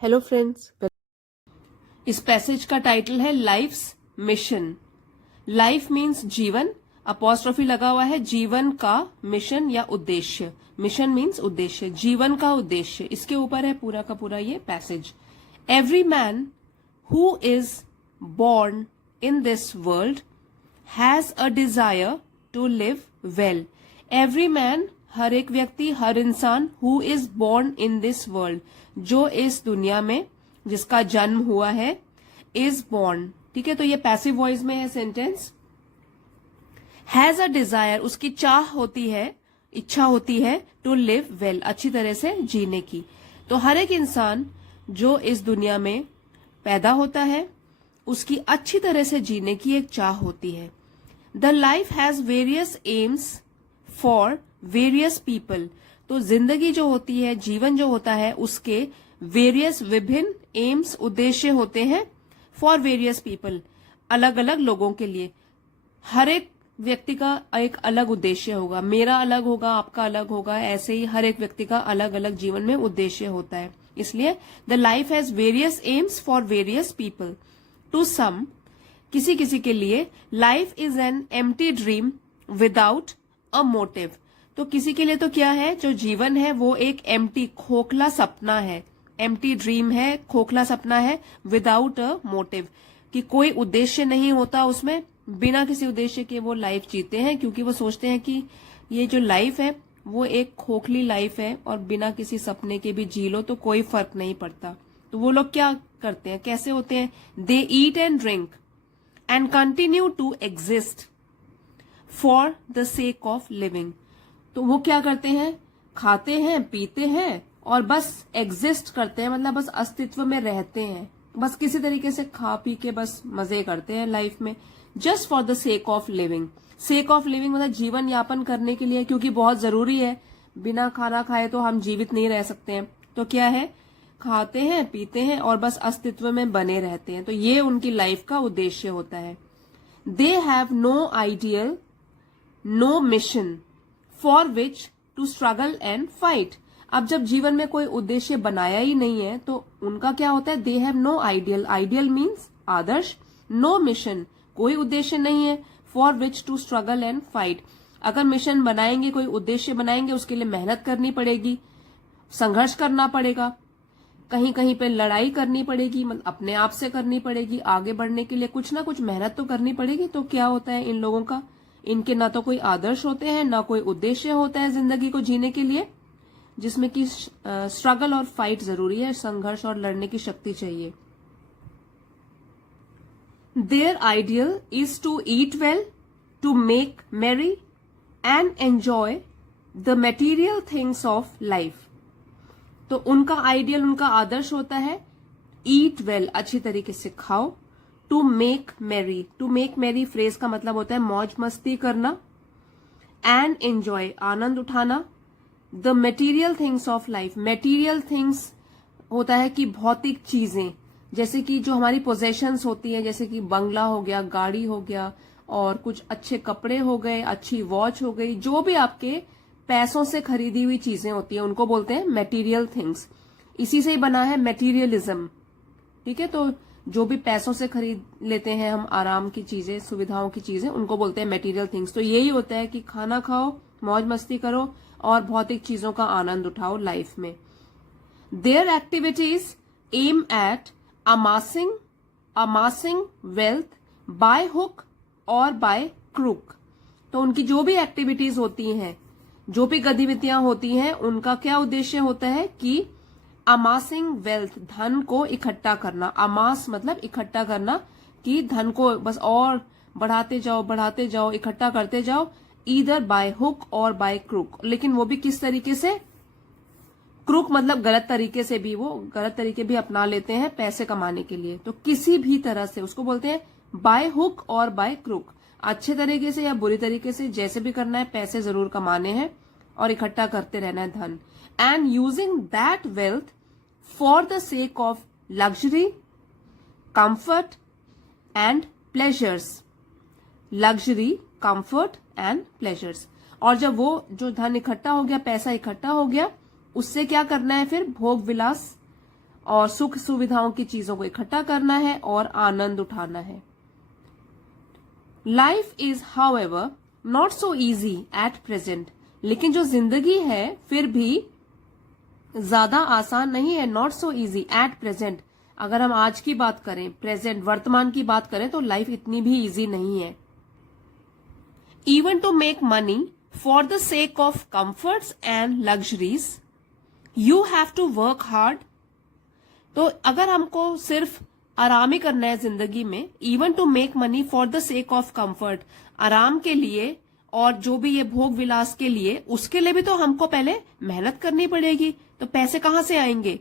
Hello friends. इस passage का title है लाइफ्स मिशन। लाइफ मीन्स जीवन, अपॉस्ट्रोफी लगा हुआ है, जीवन का मिशन या उद्देश्य। मिशन मीन्स उद्देश्य, जीवन का उद्देश्य, इसके ऊपर है पूरा का पूरा ये passage. Every man who is born in this world has a desire to live well. Every man, हर एक व्यक्ति, हर इंसान, who is born in this world, जो इस दुनिया में जिसका जन्म हुआ है, is born, ठीक है। तो ये पैसिव वॉइस में है सेंटेंस। हैज अ डिजायर, उसकी चाह होती है, इच्छा होती है, टू लिव वेल, अच्छी तरह से जीने की। तो हर एक इंसान जो इस दुनिया में पैदा होता है उसकी अच्छी तरह से जीने की एक चाह होती है। The life has various aims for various people, तो जिंदगी जो होती है, जीवन जो होता है, उसके वेरियस विभिन्न एम्स, उद्देश्य होते हैं फॉर वेरियस पीपल, अलग अलग लोगों के लिए। हर एक व्यक्ति का एक अलग उद्देश्य होगा, मेरा अलग होगा, आपका अलग होगा, ऐसे ही हर एक व्यक्ति का अलग अलग जीवन में उद्देश्य होता है। इसलिए the life has various aims for various people. To some, किसी किसी के लिए, life is an empty dream without a motive, तो किसी के लिए तो क्या है, जो जीवन है वो एक एम्प्टी, खोखला सपना है, एम्प्टी ड्रीम है, खोखला सपना है, विदाउट अ मोटिव, कि कोई उद्देश्य नहीं होता उसमें, बिना किसी उद्देश्य के वो लाइफ जीते हैं, क्योंकि वो सोचते हैं कि ये जो लाइफ है वो एक खोखली लाइफ है और बिना किसी सपने के भी जी लो तो कोई फर्क नहीं पड़ता। तो वो लोग क्या करते हैं, कैसे होते हैं, they eat and drink and continue to exist for the sake of living. तो वो क्या करते हैं, खाते हैं, पीते हैं और बस एग्जिस्ट करते हैं, मतलब बस अस्तित्व में रहते हैं, बस किसी तरीके से खा पी के बस मजे करते हैं लाइफ में, just for the sake of living. Sec of living मतलब जीवन यापन करने के लिए, क्योंकि बहुत जरूरी है, बिना खाना खाए तो हम जीवित नहीं रह सकते हैं। तो क्या है, खाते हैं, पीते हैं और बस अस्तित्व में बने रहते हैं। तो ये उनकी लाइफ का उद्देश्य होता है। They have no ideal, no mission for which to struggle and fight. अब जब जीवन में कोई उद्देश्य बनाया ही नहीं है तो उनका क्या होता है, they have no ideal, ideal means आदर्श, नो मिशन, कोई उद्देश्य नहीं है, for which to struggle and fight. अगर मिशन बनाएंगे, कोई उद्देश्य बनाएंगे, उसके लिए मेहनत करनी पड़ेगी, संघर्ष करना पड़ेगा, कहीं कहीं पे लड़ाई करनी पड़ेगी, मतलब अपने आप से करनी पड़ेगी, आगे बढ़ने के लिए कुछ ना कुछ मेहनत तो करनी पड़ेगी। तो क्या होता है इन लोगों का, इनके ना तो कोई आदर्श होते हैं, ना कोई उद्देश्य होता है जिंदगी को जीने के लिए, जिसमें कि स्ट्रगल और फाइट जरूरी है, संघर्ष और लड़ने की शक्ति चाहिए। Their ideal is to eat well, to make merry and enjoy the material things of life. तो उनका आइडियल, उनका आदर्श होता है eat well, अच्छी तरीके से खाओ, to make merry, to make merry phrase का मतलब होता है मौज मस्ती करना, and enjoy, आनंद उठाना, the material things of life, material things होता है कि भौतिक चीजें, जैसे कि जो हमारी पोजेशंस होती है, जैसे कि बंगला हो गया, गाड़ी हो गया, और कुछ अच्छे कपड़े हो गए, अच्छी वॉच हो गई, जो भी आपके पैसों से खरीदी हुई चीजें होती है उनको बोलते हैं मटेरियल थिंग्स। इसी से ही बना है मटेरियलिज्म, ठीक है। तो जो भी पैसों से खरीद लेते हैं हम आराम की चीजें, सुविधाओं की चीजें, उनको बोलते हैं मटेरियल थिंग्स। तो यही होता है कि खाना खाओ, मौज मस्ती करो और भौतिक चीजों का आनंद उठाओ लाइफ में। Their activities aim at amassing wealth by hook और by crook। तो उनकी जो भी एक्टिविटीज होती हैं, जो भी गतिविधियां होती हैं, उनका क्या उद्देश्य होता है कि amassing wealth, धन को इकट्ठा करना, amass मतलब इकट्ठा करना, कि धन को बस और बढ़ाते जाओ, इकट्ठा करते जाओ, either by hook और by crook। लेकिन वो भी किस तरीके से, क्रूक मतलब गलत तरीके से भी, वो गलत तरीके भी अपना लेते हैं पैसे कमाने के लिए। तो किसी भी तरह से उसको बोलते हैं बाय हुक और बाय क्रूक, अच्छे तरीके से या बुरी तरीके से, जैसे भी करना है, पैसे जरूर कमाने हैं और इकट्ठा करते रहना है धन। And using that wealth for the sake of luxury, comfort and pleasures, luxury, comfort and pleasures. और जब वो जो धन इकट्ठा हो गया, पैसा इकट्ठा हो गया, उससे क्या करना है फिर, भोग विलास और सुख सुविधाओं की चीजों को इकट्ठा करना है और आनंद उठाना है। Life is however not so easy at present, लेकिन जो जिंदगी है फिर भी ज्यादा आसान नहीं है। Not so easy at present, अगर हम आज की बात करें, प्रेजेंट वर्तमान की बात करें, तो लाइफ इतनी भी इजी नहीं है। Even to make money for the sake of comforts and luxuries you have to work hard. तो अगर हमको सिर्फ आराम ही करना है जिंदगी में, even to make money for the sake of comfort, आराम के लिए और जो भी ये भोग विलास के लिए, उसके लिए भी तो हमको पहले मेहनत करनी पड़ेगी, तो पैसे कहां से आएंगे।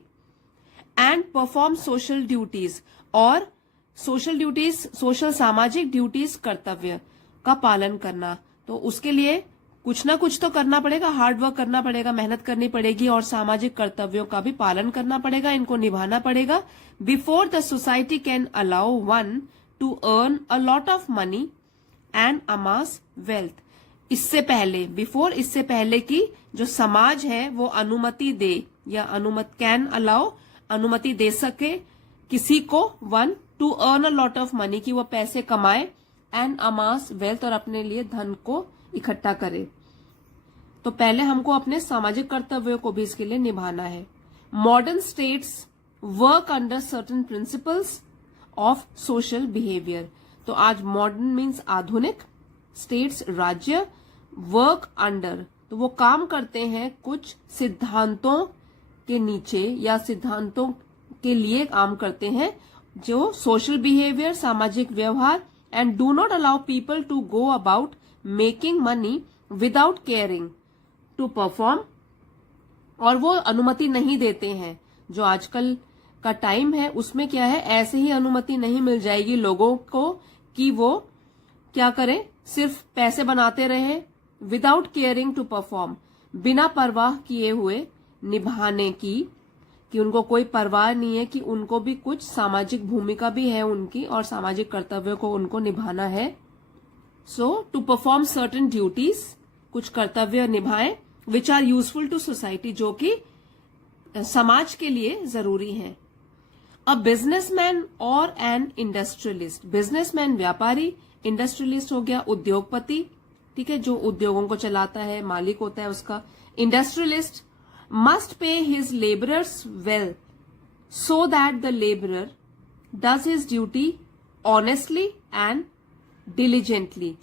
एंड परफॉर्म सोशल ड्यूटीज, और सोशल ड्यूटीज, सोशल सामाजिक ड्यूटीज, कर्तव्य का पालन करना, तो उसके लिए कुछ ना कुछ तो करना पड़ेगा, हार्ड वर्क करना पड़ेगा, मेहनत करनी पड़ेगी और सामाजिक कर्तव्यों का भी पालन करना पड़ेगा, इनको निभाना पड़ेगा। Before the society can allow one to earn a lot of money and amass wealth, इससे पहले, बिफोर इससे पहले कि जो समाज है वो अनुमति दे या कैन अलाउ, अनुमति दे सके किसी को, one to earn a lot of money, कि वो पैसे कमाए, एंड अमास वेल्थ, और अपने लिए धन को इकट्ठा करे। तो पहले हमको अपने सामाजिक कर्तव्यों को भी इसके लिए निभाना है। Modern states work under certain principles of social behaviour, तो आज मॉडर्न मीन्स आधुनिक, स्टेट्स राज्य, वर्क अंडर, तो वो काम करते हैं कुछ सिद्धांतों के नीचे या सिद्धांतों के लिए काम करते हैं, जो सोशल बिहेवियर, सामाजिक व्यवहार, and do not allow people to go about making money without caring to perform, और वो अनुमति नहीं देते हैं। जो आजकल का टाइम है उसमें क्या है, ऐसे ही अनुमति नहीं मिल जाएगी लोगों को कि वो क्या करें, सिर्फ पैसे बनाते रहे, विदाउट केयरिंग टू परफॉर्म, बिना परवाह किए हुए निभाने की, कि उनको कोई परवाह नहीं है कि उनको भी कुछ सामाजिक भूमिका भी है उनकी और सामाजिक कर्तव्यों को उनको निभाना है। So to perform certain duties, कुछ कर्तव्य निभाएं, which are useful to society, जो कि समाज के लिए जरूरी है। अ बिजनेसमैन और एन इंडस्ट्रियलिस्ट, बिजनेसमैन व्यापारी, इंडस्ट्रियलिस्ट हो गया उद्योगपति, ठीक है, जो उद्योगों को चलाता है, मालिक होता है उसका। Industrialist must pay his labourers well so that the labourer does his duty honestly and diligently.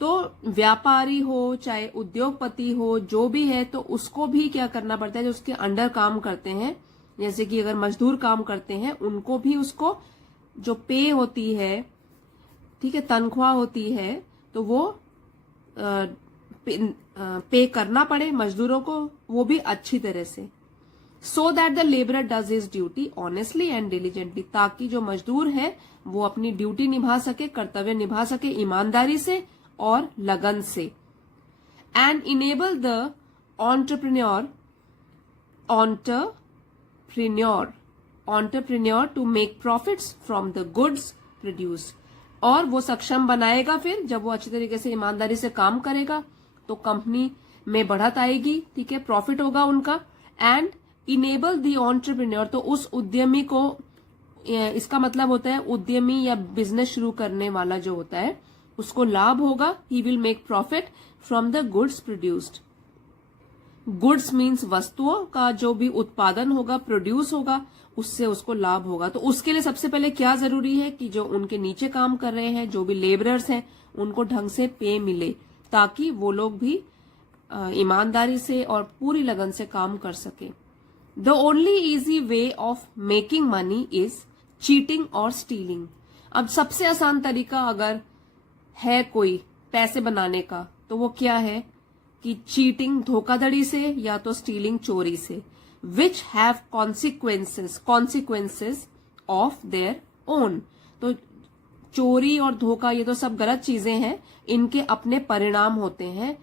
तो व्यापारी हो चाहे उद्योगपति हो, जो भी है, तो उसको भी क्या करना पड़ता है, जो उसके अंडर काम करते हैं, जैसे कि अगर मजदूर काम करते हैं उनको भी उसको जो पे होती है, ठीक है, तनख्वाह होती है, तो वो पे करना पड़े मजदूरों को, वो भी अच्छी तरह से। So that the labourer does his duty honestly and diligently, ताकि जो मजदूर है वो अपनी ड्यूटी निभा सके, कर्तव्य निभा सके ईमानदारी से और लगन से। And enable the entrepreneur to make profits from the goods produce, और वो सक्षम बनाएगा फिर जब वो अच्छी तरीके से ईमानदारी से काम करेगा तो कंपनी में बढ़त आएगी, ठीक है, प्रॉफिट होगा उनका। एंड इनेबल द एंटरप्रेन्योर, तो उस उद्यमी को, इसका मतलब होता है उद्यमी या बिजनेस शुरू करने वाला जो होता है उसको लाभ होगा, he will make profit from the goods produced. Goods means वस्तुओं का जो भी उत्पादन होगा, प्रोड्यूस होगा, उससे उसको लाभ होगा। तो उसके लिए सबसे पहले क्या जरूरी है कि जो उनके नीचे काम कर रहे हैं, जो भी लेबरर्स हैं, उनको ढंग से पे मिले, ताकि वो लोग भी ईमानदारी से और पूरी लगन से काम कर सके। The only easy way of making money is cheating और स्टीलिंग। अब सबसे आसान तरीका अगर है कोई पैसे बनाने का, तो वो क्या है कि चीटिंग, धोखाधड़ी से, या तो स्टीलिंग, चोरी से, which have consequences of their own. तो चोरी और धोखा ये तो सब गलत चीजें हैं, इनके अपने परिणाम होते हैं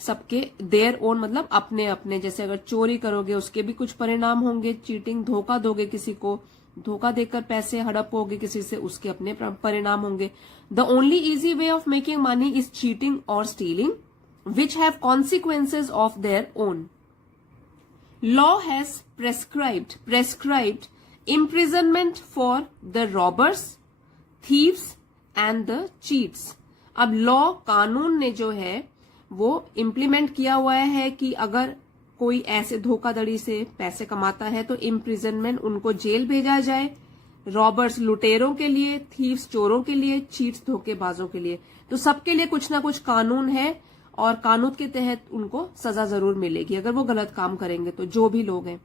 सबके, देयर ओन मतलब अपने अपने। जैसे अगर चोरी करोगे उसके भी कुछ परिणाम होंगे, चीटिंग, धोखा दोगे किसी को, धोखा देकर पैसे हड़पोगे किसी से, उसके अपने परिणाम होंगे। The only easy way of making money is cheating और stealing which have consequences of their own. Law has prescribed imprisonment for the robbers, thieves and the cheats. अब लॉ, कानून ने जो है वो इम्प्लीमेंट किया हुआ है कि अगर कोई ऐसे धोखाधड़ी से पैसे कमाता है तो इम्प्रिजनमेंट, उनको जेल भेजा जाए। रॉबर्स लुटेरों के लिए, थीव्स चोरों के लिए, चीट्स धोखेबाजों के लिए। तो सबके लिए कुछ ना कुछ कानून है और कानून के तहत उनको सजा जरूर मिलेगी अगर वो गलत काम करेंगे तो, जो भी लोग हैं।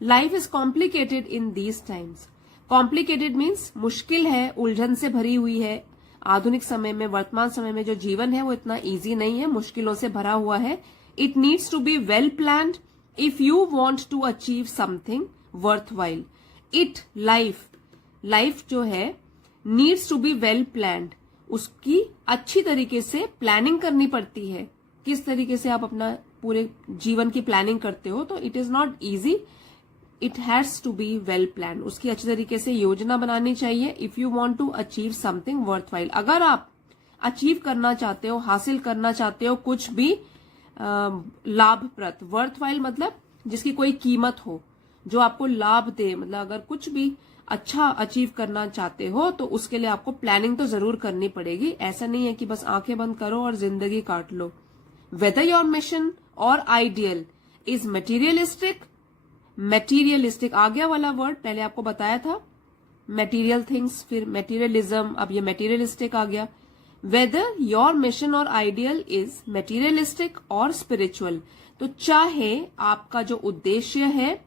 Life is complicated in these times. Complicated means मुश्किल है, उलझन से भरी हुई है। आधुनिक समय में, वर्तमान समय में जो जीवन है वो इतना इजी नहीं है, मुश्किलों से भरा हुआ है। It needs to be well planned if you want to achieve something worthwhile. It, life जो है needs to be well planned, उसकी अच्छी तरीके से प्लानिंग करनी पड़ती है। किस तरीके से आप अपना पूरे जीवन की प्लानिंग करते हो, तो it is not easy, it has to be well plan. उसकी अच्छी तरीके से योजना बनानी चाहिए। If you want to achieve something worthwhile, अगर आप अचीव करना चाहते हो, हासिल करना चाहते हो कुछ भी लाभप्रद, वर्थ वाइल मतलब जिसकी कोई कीमत हो, जो आपको लाभ दे, मतलब अगर कुछ भी अच्छा अचीव करना चाहते हो तो उसके लिए आपको प्लानिंग तो जरूर करनी पड़ेगी। ऐसा नहीं है कि बस आंखें बंद करो और जिंदगी काट लो। वेदर योर मिशन और आइडियल इज मटेरियलिस्टिक आ गया वाला वर्ड, पहले आपको बताया था मटेरियल थिंग्स, फिर मटेरियलिज्म, अब ये मटेरियलिस्टिक आ गया। वेदर योर मिशन और आइडियल इज मटेरियलिस्टिक और स्पिरिचुअल, तो चाहे आपका जो उद्देश्य है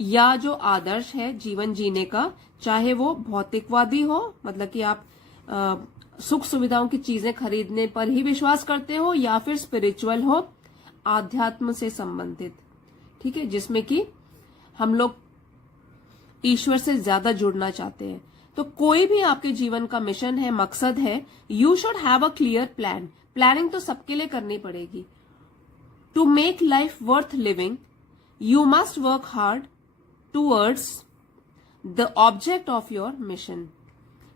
या जो आदर्श है जीवन जीने का, चाहे वो भौतिकवादी हो, मतलब कि आप सुख सुविधाओं की चीजें खरीदने पर ही विश्वास करते हो, या फिर स्पिरिचुअल हो, आध्यात्म से संबंधित, ठीक है, जिसमें कि हम लोग ईश्वर से ज्यादा जुड़ना चाहते हैं। तो कोई भी आपके जीवन का मिशन है, मकसद है, you should have a clear plan. Planning तो सबके लिए करनी पड़ेगी। To make life worth living you must work hard towards the object of your mission.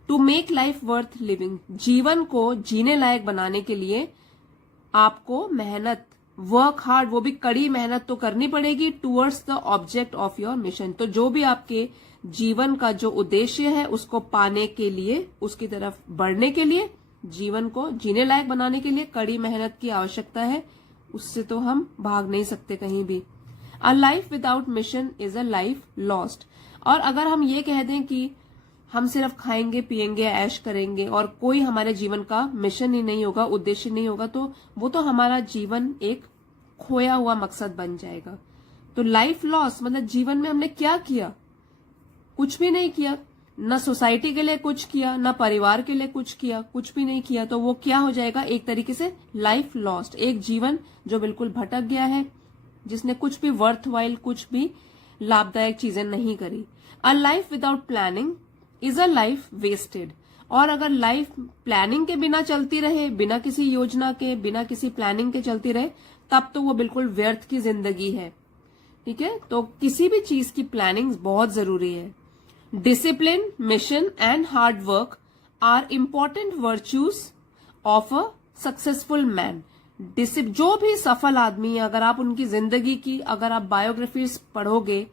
To make life worth living, जीवन को जीने लायक बनाने के लिए आपको मेहनत, वर्क हार्ड, वो भी कड़ी मेहनत तो करनी पड़ेगी, towards the object of your mission. तो जो भी आपके जीवन का जो उद्देश्य है उसको पाने के लिए, उसकी तरफ बढ़ने के लिए, जीवन को जीने लायक बनाने के लिए कड़ी मेहनत की आवश्यकता है। उससे तो हम भाग नहीं सकते कहीं भी। अ life without mission is a life lost. और अगर हम ये कह दें कि हम सिर्फ खाएंगे, पिएंगे, ऐश करेंगे और कोई हमारे जीवन का मिशन ही नहीं होगा, उद्देश्य नहीं होगा, तो वो तो हमारा जीवन एक खोया हुआ मकसद बन जाएगा। तो लाइफ लॉस मतलब जीवन में हमने क्या किया? कुछ भी नहीं किया, न सोसाइटी के लिए कुछ किया, न परिवार के लिए कुछ किया, कुछ भी नहीं किया, तो वो क्या हो जाएगा? एक तरीके से लाइफ लॉस्ट, एक जीवन जो बिल्कुल भटक गया है, जिसने कुछ भी वर्थ वाइल, कुछ भी लाभदायक चीजें नहीं करी। A life without planning is a life wasted. और अगर लाइफ प्लानिंग के बिना चलती रहे, बिना किसी योजना के, बिना किसी प्लानिंग के चलती रहे, तब तो वो बिल्कुल व्यर्थ की जिंदगी है। ठीक है, तो किसी भी चीज की प्लानिंग बहुत जरूरी है। Discipline, mission and hard work are important virtues of a successful man. जो भी सफल आदमी है, अगर आप उनकी जिंदगी की, अगर आप बायोग्राफीज पढ़ोगे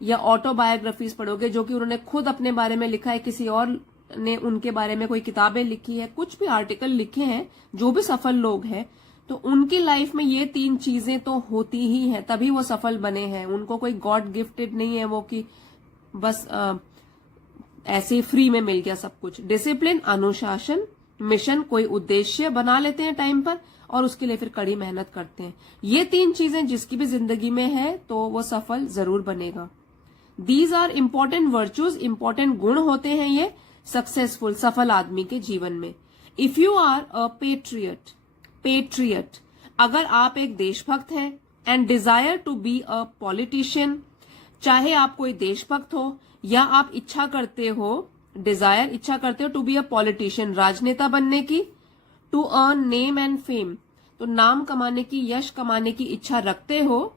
या ऑटोबायोग्राफीज पढ़ोगे, जो कि उन्होंने खुद अपने बारे में लिखा है, किसी और ने उनके बारे में कोई किताबें लिखी है, कुछ भी आर्टिकल लिखे हैं, जो भी सफल लोग हैं, तो उनकी लाइफ में ये 3 चीजें तो होती ही हैं, तभी वो सफल बने हैं। उनको कोई गॉड गिफ्टेड नहीं है वो कि बस ऐसे फ्री में मिल गया सब कुछ। डिसिप्लिन, अनुशासन, मिशन, कोई उद्देश्य बना लेते हैं टाइम पर और उसके लिए फिर कड़ी मेहनत करते हैं। ये 3 चीजें जिसकी भी जिंदगी में है तो वो सफल जरूर बनेगा। These are important virtues, important गुण होते हैं ये सक्सेसफुल, सफल आदमी के जीवन में। If you are a patriot, अगर आप एक देशभक्त हैं, and desire to be a politician, चाहे आप कोई देशभक्त हो या आप इच्छा करते हो टू बी अ पॉलिटिशियन, राजनेता बनने की, to earn name and fame, तो नाम कमाने की, यश कमाने की इच्छा रखते हो,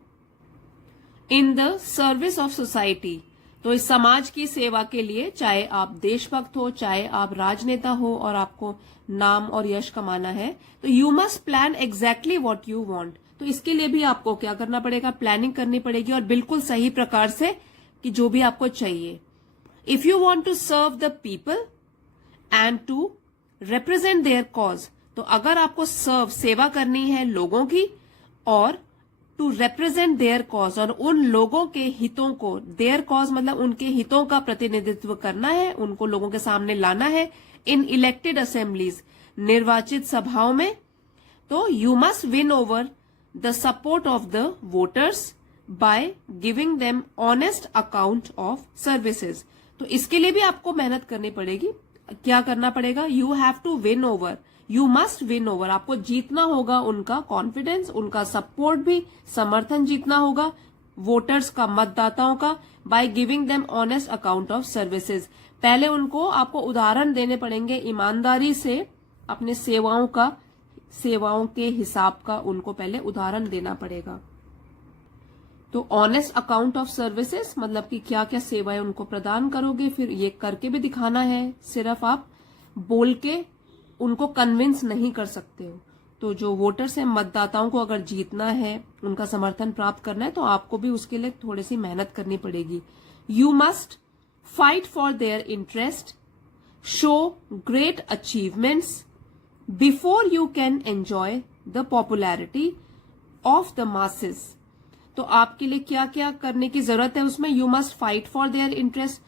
in the service of society, तो इस समाज की सेवा के लिए, चाहे आप देशभक्त हो, चाहे आप राजनेता हो और आपको नाम और यश कमाना है, तो you must plan exactly what you want. तो इसके लिए भी आपको क्या करना पड़ेगा? प्लानिंग करनी पड़ेगी और बिल्कुल सही प्रकार से कि जो भी आपको चाहिए। If you want to serve the people and to represent their cause, तो अगर आपको सेवा करनी है लोगों की और टू रिप्रेजेंट देयर कॉज, और उन लोगों के हितों को, देयर कॉज मतलब उनके हितों का प्रतिनिधित्व करना है, उनको लोगों के सामने लाना है इन इलेक्टेड असेंबलीज, निर्वाचित सभाओं में, तो you must win over the support of the voters by giving them honest account of services. तो इसके लिए भी आपको मेहनत करनी पड़ेगी। क्या करना पड़ेगा? You have to win over, you must win over, आपको जीतना होगा उनका कॉन्फिडेंस, उनका सपोर्ट भी, समर्थन जीतना होगा वोटर्स का, मतदाताओं का, by giving them honest account of services. पहले उनको आपको उदाहरण देने पड़ेंगे ईमानदारी से अपने सेवाओं के हिसाब का उनको पहले उदाहरण देना पड़ेगा। तो ऑनेस्ट अकाउंट ऑफ सर्विसेज मतलब कि क्या क्या सेवाएं उनको प्रदान करोगे, फिर ये करके भी दिखाना है, सिर्फ आप बोल के उनको कन्विंस नहीं कर सकते हो। तो जो वोटर्स हैं, मतदाताओं को अगर जीतना है, उनका समर्थन प्राप्त करना है, तो आपको भी उसके लिए थोड़ी सी मेहनत करनी पड़ेगी। You must fight for their interest, show great achievements before you can enjoy the popularity of the masses. तो आपके लिए क्या क्या करने की जरूरत है उसमें? You must fight for their interest,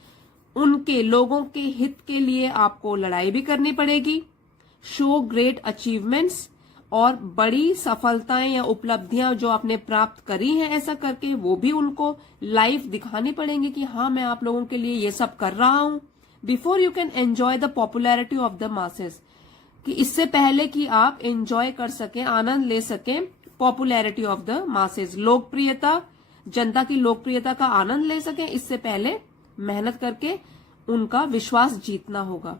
उनके लोगों के हित के लिए आपको लड़ाई भी करनी पड़ेगी। शो ग्रेट अचीवमेंट्स, और बड़ी सफलताएं या उपलब्धियां जो आपने प्राप्त करी हैं ऐसा करके, वो भी उनको लाइव दिखानी पड़ेंगी कि हाँ मैं आप लोगों के लिए ये सब कर रहा हूं। Before you can enjoy the popularity of the masses, कि इससे पहले कि आप एंजॉय कर सकें, आनंद ले सकें पॉपुलैरिटी ऑफ द मासेस, लोकप्रियता, जनता की लोकप्रियता का आनंद ले सकें, इससे पहले मेहनत करके उनका विश्वास जीतना होगा।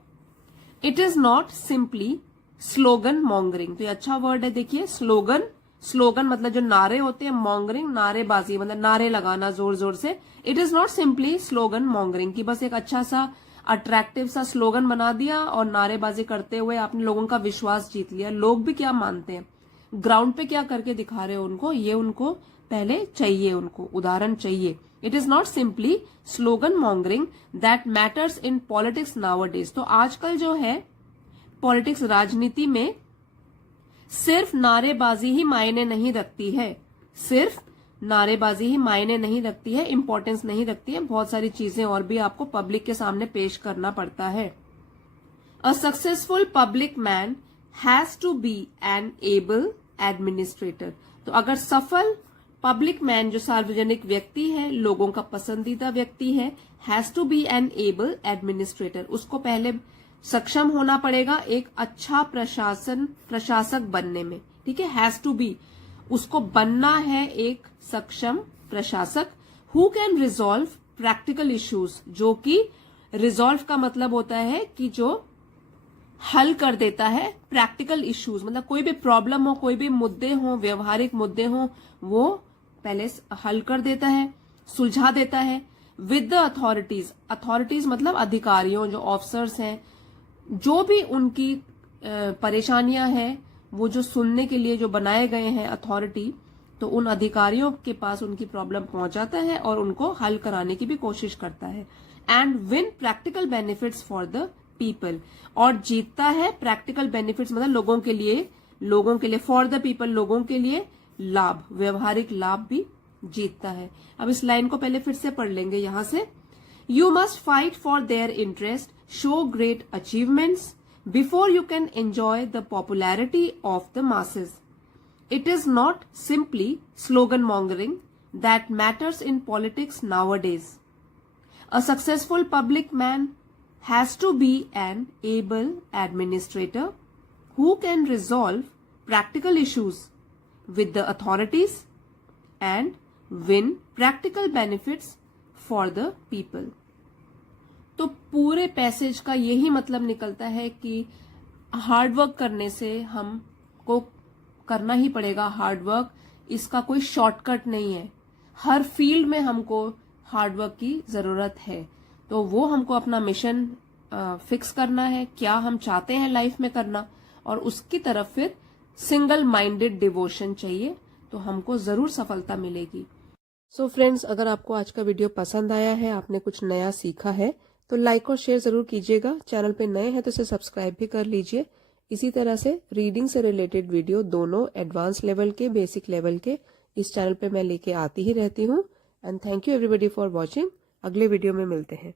It is not simply slogan mongering, तो ये अच्छा वर्ड है, देखिए स्लोगन मतलब जो नारे होते हैं, मॉन्गरिंग नारेबाजी मतलब नारे लगाना जोर जोर से। It is not simply slogan mongering, की बस एक अच्छा सा अट्रैक्टिव सा स्लोगन बना दिया और नारेबाजी करते हुए आपने लोगों का विश्वास जीत लिया। लोग भी क्या मानते हैं, ग्राउंड पे क्या करके दिखा रहे हो उनको, ये उनको पहले चाहिए, उनको उदाहरण चाहिए। It is not simply slogan mongering that matters in politics nowadays. तो आजकल जो है पॉलिटिक्स, राजनीति में सिर्फ नारेबाजी ही मायने नहीं रखती है, सिर्फ नारेबाजी ही मायने नहीं रखती है, इंपॉर्टेंस नहीं रखती है, बहुत सारी चीजें और भी आपको पब्लिक के सामने पेश करना पड़ता है। A successful public man has to be an able administrator. तो अगर सफल पब्लिक मैन, जो सार्वजनिक व्यक्ति है, लोगों का पसंदीदा व्यक्ति है, has to be an able administrator, उसको पहले सक्षम होना पड़ेगा एक अच्छा प्रशासक बनने में, ठीक है। हैज टू बी, उसको बनना है एक सक्षम प्रशासक। Who can resolve practical issues, जो कि रिजॉल्व का मतलब होता है कि जो हल कर देता है प्रैक्टिकल इश्यूज, मतलब कोई भी प्रॉब्लम हो, कोई भी मुद्दे हो, व्यवहारिक मुद्दे हो, वो पहले हल कर देता है, सुलझा देता है। विद द अथॉरिटीज मतलब अधिकारियों, जो ऑफिसर्स हैं, जो भी उनकी परेशानियां हैं, वो जो सुनने के लिए जो बनाए गए हैं अथॉरिटी, तो उन अधिकारियों के पास उनकी प्रॉब्लम पहुंचाता है और उनको हल कराने की भी कोशिश करता है। And win practical benefits for the people, और जीतता है प्रैक्टिकल बेनिफिट्स मतलब लोगों के लिए फॉर द पीपल, लोगों के लिए लाभ, व्यवहारिक लाभ भी जीतता है। अब इस लाइन को पहले फिर से पढ़ लेंगे यहां से। You must fight for their interest, show great achievements before you can enjoy the popularity of the masses. It is not simply slogan mongering that matters in politics nowadays. A successful public man has to be an able administrator who can resolve practical issues with the authorities and win practical benefits for the people। तो पूरे passage का यही मतलब निकलता है कि hard work करने से हमको करना ही पड़ेगा हार्डवर्क, इसका कोई शॉर्टकट नहीं है। हर फील्ड में हमको हार्डवर्क की जरूरत है। तो वो हमको अपना मिशन फिक्स करना है, क्या हम चाहते हैं लाइफ में करना, और उसकी तरफ फिर सिंगल माइंडेड डिवोशन चाहिए, तो हमको जरूर सफलता मिलेगी। सो फ्रेंड्स, अगर आपको आज का वीडियो पसंद आया है, आपने कुछ नया सीखा है, तो लाइक और शेयर जरूर कीजिएगा। चैनल पे नए हैं तो इसे सब्सक्राइब भी कर लीजिए। इसी तरह से रीडिंग से रिलेटेड वीडियो दोनों एडवांस लेवल के, बेसिक लेवल के इस चैनल पे मैं लेके आती ही रहती हूँ। And thank you everybody for watching. अगले वीडियो में मिलते हैं।